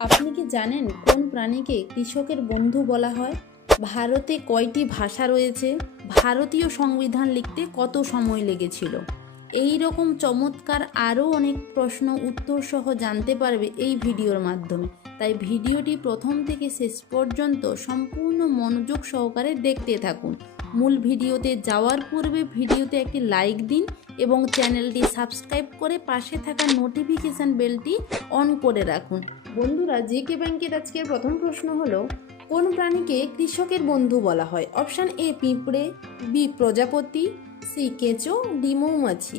আপনি কি জানেন কোন প্রাণীকে কৃষকের বন্ধু বলা হয়? ভারতে কয়টি ভাষা রয়েছে? ভারতীয় সংবিধান লিখতে কত সময় লেগেছিল? এই রকম চমৎকার আরও অনেক প্রশ্ন উত্তর সহ জানতে পারবে এই ভিডিওর মাধ্যমে। তাই ভিডিওটি প্রথম থেকে শেষ পর্যন্ত সম্পূর্ণ মনোযোগ সহকারে দেখতে থাকুন। মূল ভিডিওতে যাওয়ার পূর্বে ভিডিওতে একটি লাইক দিন এবং চ্যানেলটি সাবস্ক্রাইব করে পাশে থাকা নোটিফিকেশান বেলটি অন করে রাখুন। বন্ধুরা, জিকে ব্যাংকের আজকের প্রথম প্রশ্ন হলো, কোন প্রাণীকে কৃষকের বন্ধু বলা হয়? অপশান এ, পিঁপড়ে, বি, প্রজাপতি, সি, কেঁচো, ডি, মৌমাছি।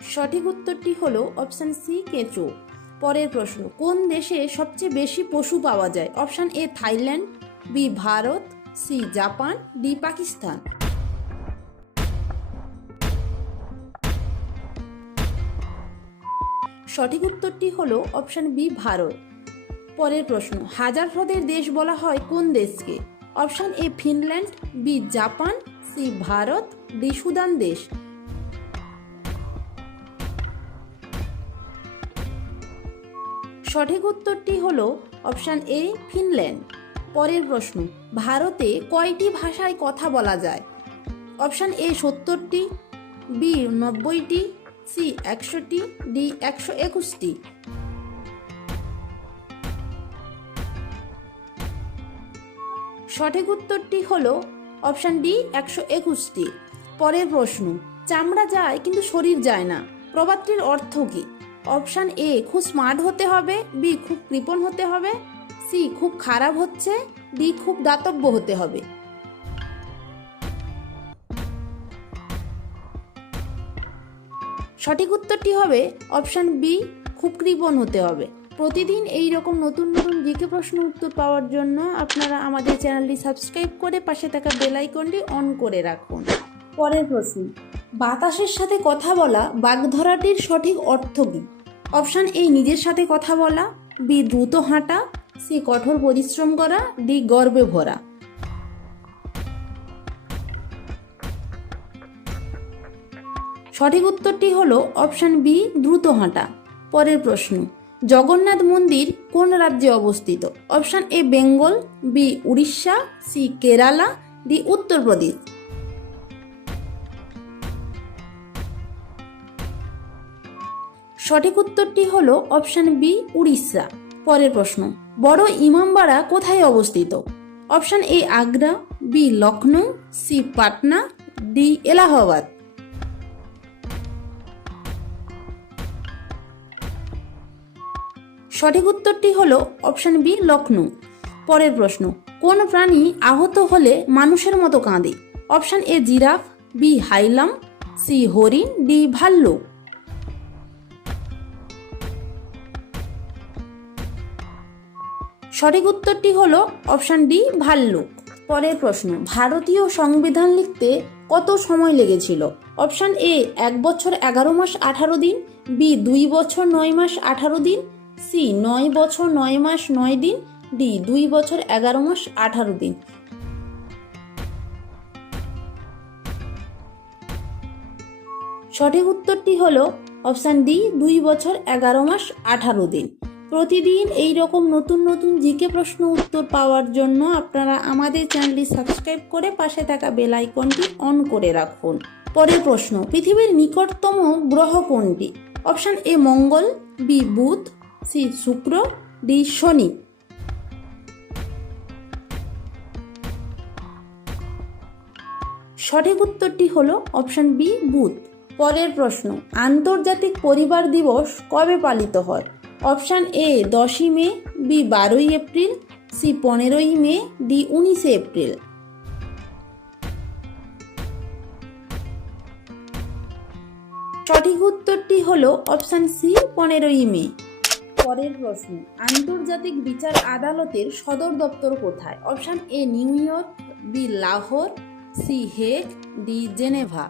সঠিক উত্তরটি হলো অপশান সি, কেঁচো। পরের প্রশ্ন, কোন দেশে সবচেয়ে বেশি পশু পাওয়া যায়? Option A, Thailand, B, Bharat, C, Japan, D, Pakistan. সঠিক উত্তরটি হলো অপশান বি, ভারত। পরের প্রশ্ন, হাজার হ্রদের দেশ বলা হয় কোন দেশকে? Option A, Finland, B, Japan, C, Bharat, D, Sudan দেশ। সঠিক উত্তরটি হল অপশান এ, ফিনল্যান্ড। পরের প্রশ্ন, ভারতে কয়টি ভাষায় কথা বলা যায়? অপশান এ, সত্তরটি, বি, নব্বইটি সি একশোটি ডি একশো একুশটি। সঠিক উত্তরটি হলো অপশান ডি একশো একুশটি। পরের প্রশ্ন, চামড়া যায় কিন্তু শরীর যায় না, প্রবাদটির অর্থ কী? অপশান এ, খুব স্মার্ট হতে হবে, বি, খুব কৃপণ হতে হবে, সি, খুব খারাপ হচ্ছে, ডি, খুব দাতব্য হতে হবে। সঠিক উত্তরটি হবে অপশান বি খুব কৃপণ হতে হবে। প্রতিদিন এই রকম নতুন নতুন জিকে প্রশ্ন উত্তর পাওয়ার জন্য আপনারা আমাদের চ্যানেলটি সাবস্ক্রাইব করে পাশে থাকা বেল আইকনটি অন করে রাখুন। পরের প্রশ্ন, বাতাসের সাথে কথা বলা বাগধরাটির সঠিক অর্থ কী? অপশান এ, নিজের সাথে কথা বলা, বি, দ্রুত হাঁটা, সি, কঠোর পরিশ্রম করা, ডি, গর্বে ভরা। সঠিক উত্তরটি হল অপশান বি, দ্রুত হাঁটা। পরের প্রশ্ন, জগন্নাথ মন্দির কোন রাজ্যে অবস্থিত? Option A, Bengal, B, Orissa, C, Kerala, D, Uttar Pradesh. সঠিক উত্তরটি হল অপশান বি, উড়িষ্যা। পরের প্রশ্ন, বড় ইমামবাড়া কোথায় অবস্থিত? Option A, Agra, B Lucknow C, Patna, D, Allahabad. সঠিক উত্তরটি হলো অপশান বি লখনৌ পরের প্রশ্ন, কোন প্রাণী আহত হলে মানুষের মতো কাঁদে? অপশান এ, জিরাফ, বি, হাইলাম, সি, হরিণ, ডি, ভাল্লুক। সঠিক উত্তরটি হলো অপশান ডি, ভাল্লুক। পরের প্রশ্ন, ভারতীয় সংবিধান লিখতে কত সময় লেগেছিল? অপশান এ, এক বছর এগারো মাস আঠারো দিন, বি, দুই বছর নয় মাস আঠারো দিন সি, নয় বছর, নয় মাস, নয় দিন, ডি, দুই বছর, এগারো মাস, আঠারো দিন। সঠিক উত্তরটি হল অপশান ডি, দুই বছর, এগারো মাস, আঠারো দিন। প্রতিদিন এই রকম নতুন নতুন জিকে প্রশ্ন উত্তর পাওয়ার জন্য আপনারা আমাদের চ্যানেলটি সাবস্ক্রাইব করে পাশে থাকা বেল আইকনটি অন করে রাখুন। পরের প্রশ্ন, পৃথিবীর নিকটতম গ্রহ কোনটি? অপশান এ, মঙ্গল, বি, বুধ সি শুক্র, ডি শনি। সঠিক উত্তরটি হল অপশান বি, বুধ। পরের প্রশ্ন, আন্তর্জাতিক পরিবার দিবস কবে পালিত হয়? অপশান এ, দশই মে, বি, বারোই এপ্রিল, সি, পনেরোই মে, ডি, উনিশে এপ্রিল। সঠিক উত্তরটি হল অপশান সি, পনেরোই মে। পরের প্রশ্ন, আন্তর্জাতিক বিচার আদালতের সদর দপ্তর কোথায়? Option A, New York, B, Lahore, C, Hague, D, Geneva.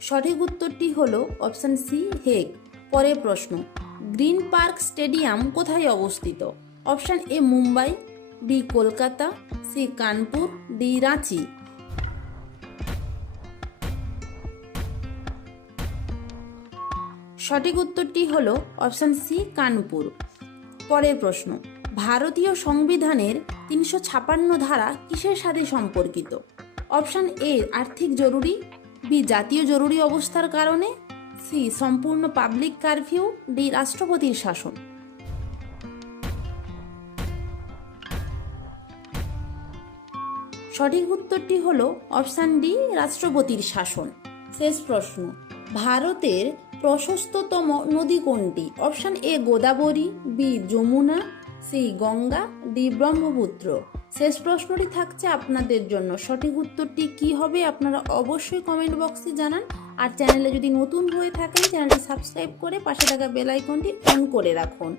সঠিক উত্তরটি হল অপশান সি, হেগ। পরের প্রশ্ন, গ্রিন পার্ক স্টেডিয়াম কোথায় অবস্থিত? Option A, Mumbai, B, Kolkata, C, Kanpur, D, Ranchi. সঠিক উত্তরটি হল অপশান সি, কানপুর। পরের প্রশ্ন, ভারতীয় সংবিধানের তিনশো ছাপান্ন ধারা কিসের সাথে সম্পর্কিত? অপশান এ, আর্থিক জরুরি, বি, জাতীয় জরুরি অবস্থার কারণে, সি, সম্পূর্ণ পাবলিক কারফিউ, ডি, রাষ্ট্রপতির শাসন। সঠিক উত্তরটি হল অপশান ডি, রাষ্ট্রপতির শাসন। শেষ প্রশ্ন, ভারতের প্রশস্ততম নদী কোনটি? Option A, Godavari, B, Yamuna, C, Ganga, D, Brahmaputra. শেষ প্রশ্নটি থাকছে আপনাদের জন্য। সঠিক উত্তরটি কি হবে আপনারা অবশ্যই কমেন্ট বক্সে জানান। আর চ্যানেলে যদি নতুন হয়ে থাকেন চ্যানেলটি সাবস্ক্রাইব করে পাশে থাকা বেল আইকনটি অন করে রাখুন।